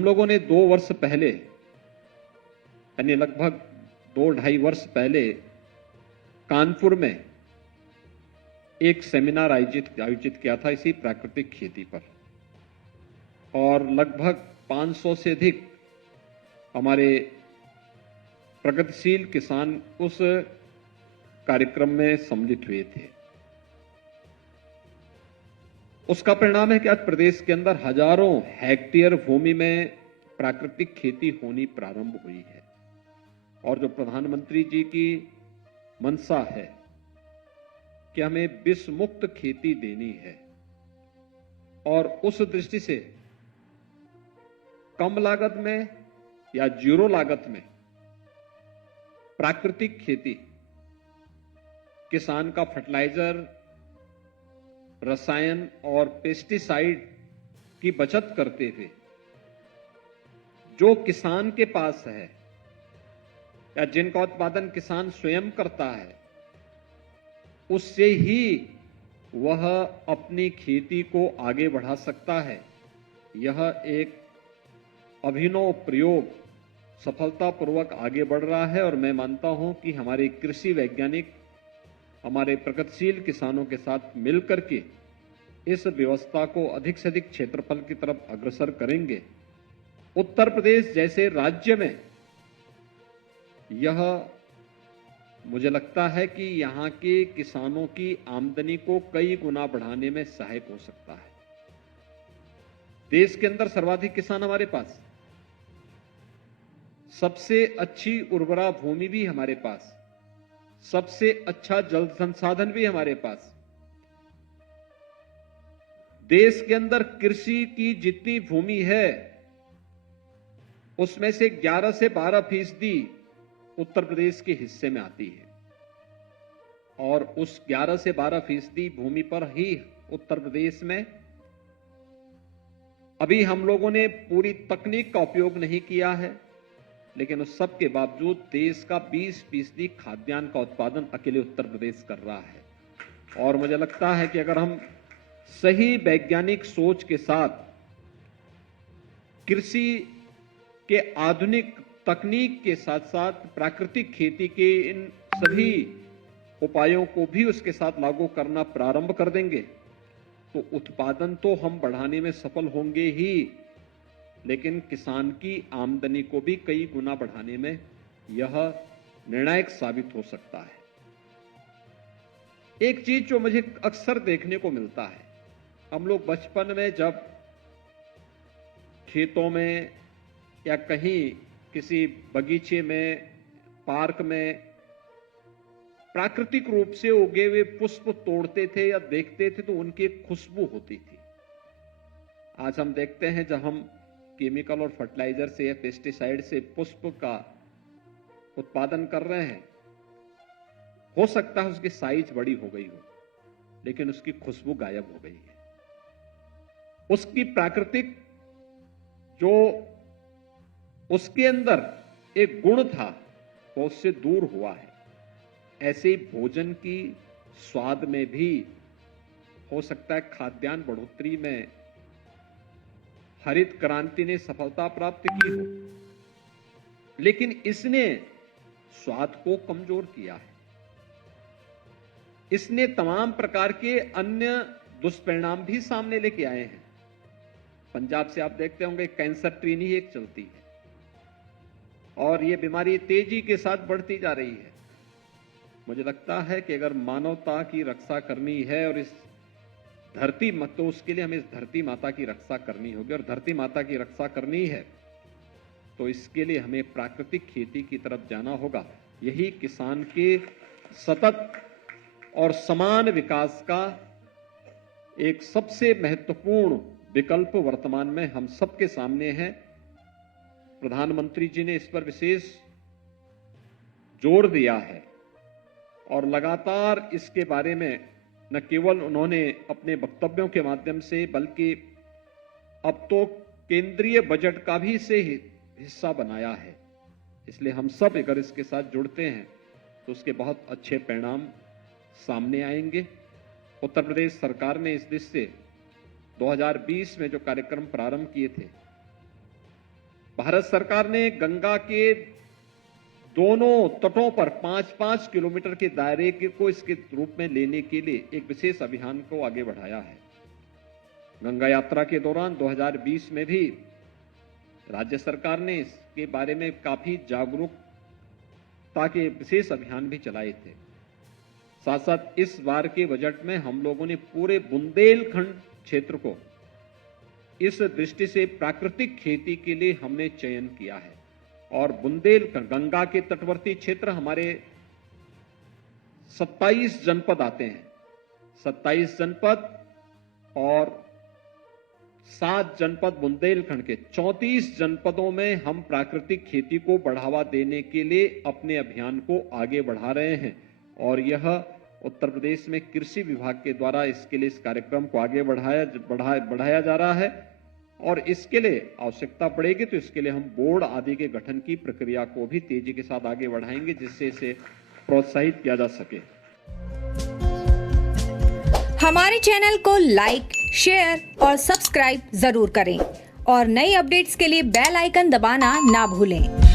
हम लोगों ने 2 वर्ष पहले, यानी लगभग 2-2.5 वर्ष पहले कानपुर में एक सेमिनार आयोजित किया था इसी प्राकृतिक खेती पर, और लगभग 500 से अधिक हमारे प्रगतिशील किसान उस कार्यक्रम में सम्मिलित हुए थे। उसका परिणाम है कि आज प्रदेश के अंदर हजारों हेक्टेयर भूमि में प्राकृतिक खेती होनी प्रारंभ हुई है, और जो प्रधानमंत्री जी की मंशा है कि हमें विष मुक्त खेती देनी है, और उस दृष्टि से कम लागत में या जीरो लागत में प्राकृतिक खेती, किसान का फर्टिलाइजर, रसायन और पेस्टिसाइड की बचत करते हुए जो किसान के पास है या जिनका उत्पादन किसान स्वयं करता है, उससे ही वह अपनी खेती को आगे बढ़ा सकता है। यह एक अभिनव प्रयोग सफलतापूर्वक आगे बढ़ रहा है, और मैं मानता हूं कि हमारे कृषि वैज्ञानिक हमारे प्रगतिशील किसानों के साथ मिलकर के इस व्यवस्था को अधिक से अधिक क्षेत्रफल की तरफ अग्रसर करेंगे। उत्तर प्रदेश जैसे राज्य में यह मुझे लगता है कि यहां के किसानों की आमदनी को कई गुना बढ़ाने में सहायक हो सकता है। देश के अंदर सर्वाधिक किसान हमारे पास, सबसे अच्छी उर्वरा भूमि भी हमारे पास, सबसे अच्छा जल संसाधन भी हमारे पास। देश के अंदर कृषि की जितनी भूमि है उसमें से 11 से 12% उत्तर प्रदेश के हिस्से में आती है, और उस 11 से 12% भूमि पर ही उत्तर प्रदेश में अभी हम लोगों ने पूरी तकनीक का उपयोग नहीं किया है, लेकिन उस सब के बावजूद देश का 20% खाद्यान्न का उत्पादन अकेले उत्तर प्रदेश कर रहा है। और मुझे लगता है कि अगर हम सही वैज्ञानिक सोच के साथ कृषि के आधुनिक तकनीक के साथ साथ प्राकृतिक खेती के इन सभी उपायों को भी उसके साथ लागू करना प्रारंभ कर देंगे, तो उत्पादन तो हम बढ़ाने में सफल होंगे ही, लेकिन किसान की आमदनी को भी कई गुना बढ़ाने में यह निर्णायक साबित हो सकता है। एक चीज जो मुझे अक्सर देखने को मिलता है, हम लोग बचपन में जब खेतों में या कहीं किसी बगीचे में, पार्क में प्राकृतिक रूप से उगे हुए पुष्प तोड़ते थे या देखते थे तो उनकी एक खुशबू होती थी। आज हम देखते हैं जब हम केमिकल और फर्टिलाइजर से या पेस्टिसाइड से पुष्प का उत्पादन कर रहे हैं, हो सकता है उसकी साइज बड़ी हो गई हो, लेकिन उसकी खुशबू गायब हो गई है। उसकी प्राकृतिक जो उसके अंदर एक गुण था वो उससे दूर हुआ है। ऐसे ही भोजन की स्वाद में भी हो सकता है खाद्यान्न बढ़ोतरी में हरित क्रांति ने सफलता प्राप्त की हो, लेकिन इसने स्वाद को कमजोर किया है। इसने तमाम प्रकार के अन्य दुष्परिणाम भी सामने लेके आए हैं। पंजाब से आप देखते होंगे कैंसर ट्रेन ही एक चलती है, और यह बीमारी तेजी के साथ बढ़ती जा रही है। मुझे लगता है कि अगर मानवता की रक्षा करनी है और इस धरती मत, तो उसके लिए हमें इस धरती माता की रक्षा करनी होगी, और धरती माता की रक्षा करनी है तो इसके लिए हमें प्राकृतिक खेती की तरफ जाना होगा। यही किसान के सतत और समान विकास का एक सबसे महत्वपूर्ण विकल्प वर्तमान में हम सबके सामने है। प्रधानमंत्री जी ने इस पर विशेष जोर दिया है, और लगातार इसके बारे में न केवल उन्होंने अपने वक्तव्यों के माध्यम से, बल्कि अब तो केंद्रीय बजट का भी इसे हिस्सा बनाया है। इसलिए हम सब अगर इसके साथ जुड़ते हैं तो उसके बहुत अच्छे परिणाम सामने आएंगे। उत्तर प्रदेश सरकार ने इस दिशा से 2020 में जो कार्यक्रम प्रारंभ किए थे, भारत सरकार ने गंगा के दोनों तटों पर 5-5 किलोमीटर के दायरे को इसके रूप में लेने के लिए एक विशेष अभियान को आगे बढ़ाया है। गंगा यात्रा के दौरान 2020 में भी राज्य सरकार ने इसके बारे में काफी जागरूकता के विशेष अभियान भी चलाए थे। साथ साथ इस बार के बजट में हम लोगों ने पूरे बुंदेलखंड क्षेत्र को इस दृष्टि से प्राकृतिक खेती के लिए हमने चयन किया है और बुंदेलखंड गंगा के तटवर्ती क्षेत्र हमारे 27 जनपद आते हैं। 27 जनपद और 7 जनपद बुंदेलखंड के 34 जनपदों में हम प्राकृतिक खेती को बढ़ावा देने के लिए अपने अभियान को आगे बढ़ा रहे हैं और यह उत्तर प्रदेश में कृषि विभाग के द्वारा इसके लिए इस कार्यक्रम को आगे बढ़ाया जा रहा है और इसके लिए आवश्यकता पड़ेगी तो इसके लिए हम बोर्ड आदि के गठन की प्रक्रिया को भी तेजी के साथ आगे बढ़ाएंगे जिससे इसे प्रोत्साहित किया जा सके। हमारे चैनल को लाइक, शेयर और सब्सक्राइब जरूर करें और नई अपडेट्स के लिए बेल आइकन दबाना ना भूलें।